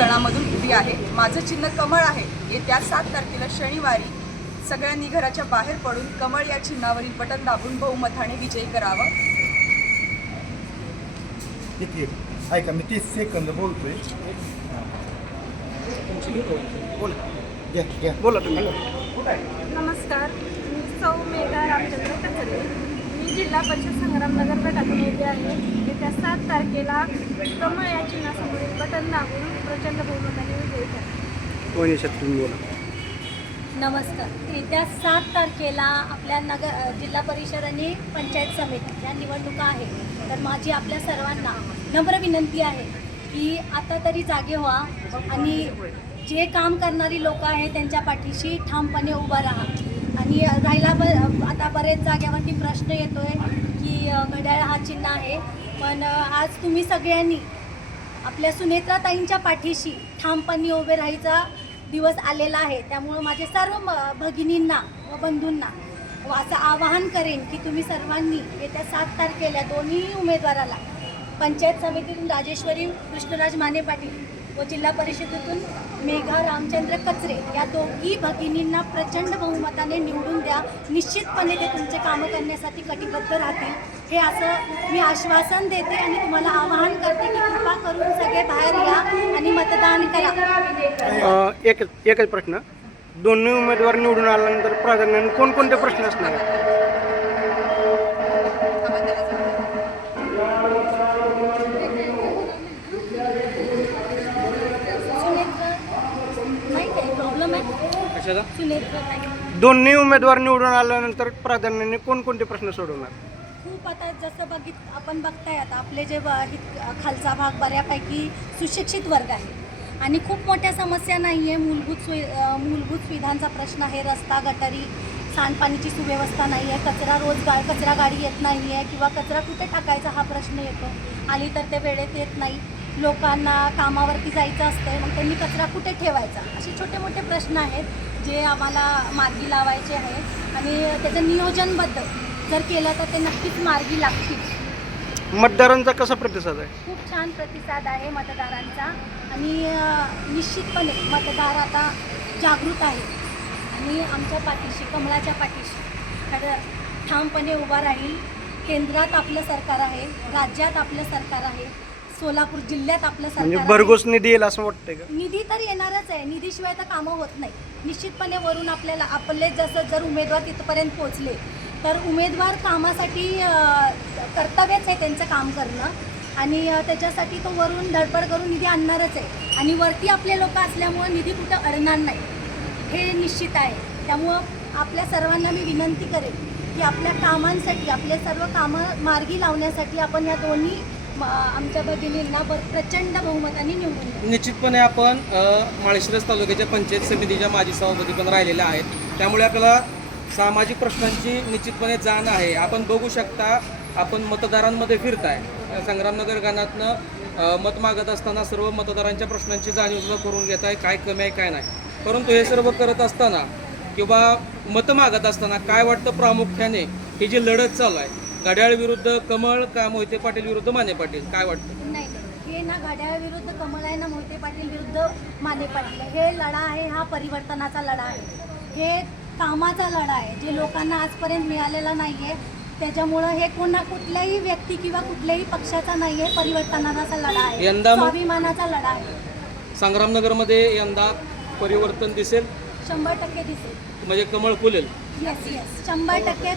गणामधून उभी आहे. माझं चिन्ह कमळ आहे. येत्या सात तारखेला शनिवारी सगळ्यांनी घराच्या बाहेर पडून कमळ या चिन्हावरील बटन दाबून बहुमताने विजयी करावं. ठीक आहे ऐका मी तीस सेकंद बोलतोय. बोल. नमस्कार. मी सौ मेघा रामचंद्र कचरे. मी जिल्हा परिषद संग्रामनगर गटातून उभी आहे. येत्या सात तारखेला कमळ या चिन्हासमोरील बटन दाबून प्रचंड बहुमताने विजयी बोला? नमस्कार. येत्या सात तारखेला आपल्या नगर जिल्हा परिषद आणि पंचायत समिती या निवडणुका आहे तर माझी आपल्या सर्वांना नम्र विनंती आहे की आता तरी जागे व्हा आणि जे काम करणारी लोक आहेत त्यांच्या पाठीशी ठामपणे उभं राहा. आणि राहिला ब आता बरेच जाग्यावरती प्रश्न येतो आहे की घड्याळ हा चिन्ह आहे. पण आज तुम्ही सगळ्यांनी आपल्या सुनेत्राताईंच्या पाठीशी ठामपणे उभे राहायचा दिवस आलेला आहे. त्यामुळं माझे सर्व म- भगिनींना व बंधूंना व असं आवाहन करेन की तुम्ही सर्वांनी येत्या सात तारखेला दोन्ही उमेदवाराला पंचायत समितीतून राजेश्वरी कृष्णराज माने पाटील व जिल्हा परिषदेतून मेघा रामचंद्र कचरे या दोघी भगिनींना प्रचंड बहुमताने निवडून द्या. निश्चितपणे ते तुमचे कामं करण्यासाठी कटिबद्ध राहतील. हे असं मी आश्वासन देते आणि तुम्हाला आवाहन करते की कृपा करून सगळे बाहेर या आणि मतदान करा. एक एकच प्रश्न. दोन्ही उमेदवार निवडून आल्यानंतर प्राधान्याने कोणकोणते प्रश्न असणार दोन्ही उमेदवार निवडून आल्यानंतर प्राधान्याने कोणकोणते प्रश्न सोडवणार? खूप आता जसं बघित आपण बघताय आता आपले जे ब- हित- खालचा भाग बऱ्यापैकी सुशिक्षित वर्ग आहे. आणि खूप मोठ्या समस्या नाही आहे मूलभूत अ, मूलभूत सुविधांचा प्रश्न आहे. रस्ता गटारी सांडपाणीची सुव्यवस्था नाही आहे कचरा रोज गा कचरा गाडी येत नाही आहे किंवा कचरा कुठे टाकायचा हा प्रश्न येतो. आली तर ते वेळेत येत नाही. लोकांना कामावरती जायचं असतं मग त्यांनी कचरा कुठे ठेवायचा? असे छोटे मोठे प्रश्न आहेत जे आम्हाला मार्गी लावायचे आहे. आणि त्याचं नियोजनबद्ध जर केलं तर ते नक्कीच मार्गी लागतील. मतदारांचा कसा प्रतिसाद आहे? खूप छान प्रतिसाद आहे मतदारांचा. आणि अ, निश्चितपणे मतदार आता जागृत आहे. आणि आमच्या पाठीशी कमळाच्या पाठीशी तर ठामपणे उभा राहील. केंद्रात आपलं सरकार आहे राज्यात आपलं सरकार आहे. सोलापूर जिल्ह्यात आपलं म्हणजे सरकार. भरघोस निधी येईल असं वाटतंय का? निधी तर येणारच आहे. निधीशिवाय तर कामं होत नाही. निश्चितपणे वरून आपल्याला आपले जसं जर उमेदवार तिथपर्यंत पोहोचले तर उमेदवार कामासाठी अं, कर्तव्यच आहे त्यांचं काम करणं. आणि अं, त्याच्यासाठी तो वरून धडपड करून निधी आणणारच आहे. आणि वरती आपले लोक असल्यामुळं निधी कुठं अडणार नाही. हे निश्चित आहे. त्यामुळं आपल्या सर्वांना मी विनंती करेन की आपल्या कामांसाठी आपले सर्व कामं मार्गी लावण्यासाठी आपण या दोन्ही आमच्या भगिनींना प्रचंड बहुमताने निवडून निश्चितपणे आपण माळशिरस तालुक्याच्या पंचायत समितीच्या माजी सभापती पण राहिलेल्या आहेत. त्यामुळे आपल्याला सामाजिक प्रश्नांची निश्चितपणे जाण आहे. आपण बघू शकता आपण मतदारांमध्ये फिरताय. संग्रामनगर गानातनं मत मागत असताना सर्व मतदारांच्या प्रश्नांची जाणीव करून घेत आहे काय कमी आहे काय नाही. परंतु हे सर्व करत असताना किंवा मतं मागत असताना काय वाटतं प्रामुख्याने? ही जी लढत चालू आहे घड्याळ विरुद्ध कमळ का मोहिते पाटील विरुद्ध माने पाटील? काय वाटतं? नाही नाही. हे ना घड्याळ विरुद्ध कमळ आहे ना मोहिते पाटील विरुद्ध माने पाटील हे लढा आहे हा परिवर्तनाचा लढा आहे. हे कामाचा लढा आहे जे लोकांना आजपर्यंत मिळालेला नाही आहे त्याच्यामुळं हे कोणा कुठल्याही व्यक्ती किंवा कुठल्याही पक्षाचा नाही आहे परिवर्तनाचा लढा आहे. यंदा मग- स्वाभिमानाचा लढा आहे. संग्रामनगरमध्ये यंदा परिवर्तन दिसेल. शंभर टक्के दिसेल. म्हणजे कमळ फुलेल. येस येस शंभर टक्के.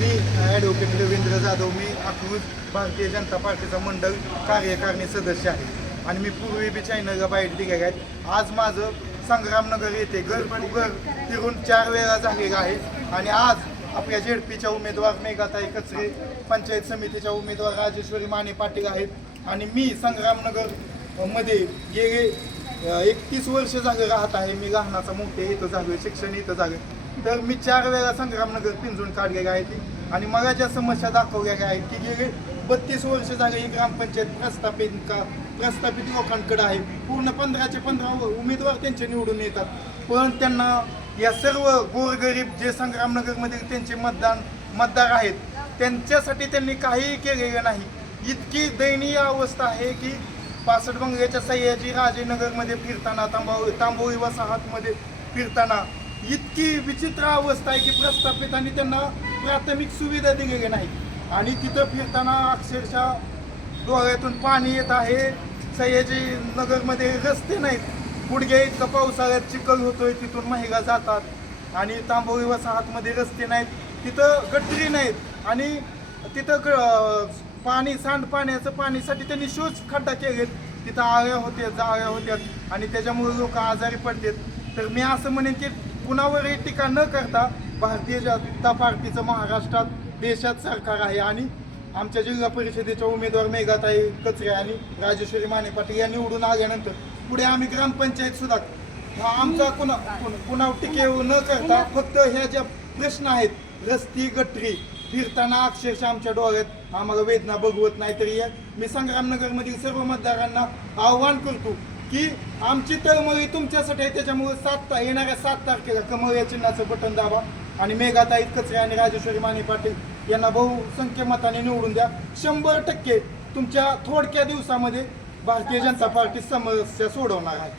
मी ॲडव्होकेट रवींद्र जाधव मी अकलूज भारतीय जनता पार्टीचा मंडळ कार्यकारिणी सदस्य आहे. आणि मी पूर्वी बी चायनलला बाहेर दिलेले आहेत. आज माझं संग्रामनगर येथे घर घर फिरून चार वेळा झालेलं आहे. आणि आज आपल्या जेडपीच्या उमेदवार मेघाताई कचरे पंचायत समितीच्या उमेदवार राजेश्वरी माने पाटील आहेत. आणि मी संग्रामनगरमध्ये गेले एकतीस वर्ष झालं राहत आहे. मी लहानाचा मोठे इथं झालोय शिक्षण इथं झालं तर मी चार वेळा संग्रामनगर पिंजून काढलेले आहेत आणि मला ज्या समस्या दाखवलेल्या आहेत की गेले बत्तीस वर्ष झाले ही ग्रामपंचायत प्रस्थापित का प्रस्थापित लोकांकडे आहे. पूर्ण पंधराचे पंधरा उमेदवार त्यांचे निवडून येतात. पण त्यांना या सर्व गोरगरीब जे संग्रामनगरमध्ये त्यांचे मतदान मतदार आहेत त्यांच्यासाठी त्यांनी काहीही केलेलं नाही. इतकी दयनीय अवस्था आहे की पासष्ट बंगाच्या सह्याजी राजेनगरमध्ये फिरताना तांबावी तांबोळी वसाहतमध्ये फिरताना. इतकी विचित्र अवस्था आहे की प्रस्थापितांनी त्यांना प्राथमिक सुविधा दिलेली नाही. आणि तिथं फिरताना अक्षरशः डोळ्यातून पाणी येत आहे. सह्याजी नगरमध्ये रस्ते नाहीत. गुडघ्या इतका पावसाळ्यात चिखल होतोय तिथून महिला जातात. आणि तांबोळी वसाहतमध्ये रस्ते नाहीत. तिथं गटरी नाहीत. आणि तिथं ग पाणी सांडपाण्याचं पाणीसाठी त्यांनी शोच खड्डा केलेत. तिथं आळ्या होत्या जाळ्या होत्यात आणि त्याच्यामुळे लोक आजारी पडतात तर मी असं म्हणेन की कुणावरही टीका न करता भारतीय जनता पार्टीचं महाराष्ट्रात देशात सरकार आहे आणि आमच्या जिल्हा परिषदेच्या उमेदवार मेघाताई कचरे आणि राजेश्वरी माने पाटील या निवडून आल्यानंतर पुढे आम्ही ग्रामपंचायत सुद्धा आमचा कुणा कुणावर टीके न करता फक्त ह्या ज्या प्रश्न आहेत रस्ती गटरी फिरताना अक्षरशः आमच्या डोळ्यात आम्हाला वेदना बघवत नाही तरी या मी संग्रामनगरमधील सर्व मतदारांना आव्हान करतो की आमची तळमळी तुमच्यासाठी आहे त्याच्यामुळे सात येणाऱ्या सात तारखेला कमळ या चिन्हाचं बटन दाबा. आणि मेघाताई कचरे आणि राजेश्वरी माने पाटील यांना बहुसंख्य मताने निवडून द्या. शंभर टक्के तुमच्या थोडक्या दिवसामध्ये भारतीय जनता पार्टी समस्या सोडवणार आहे.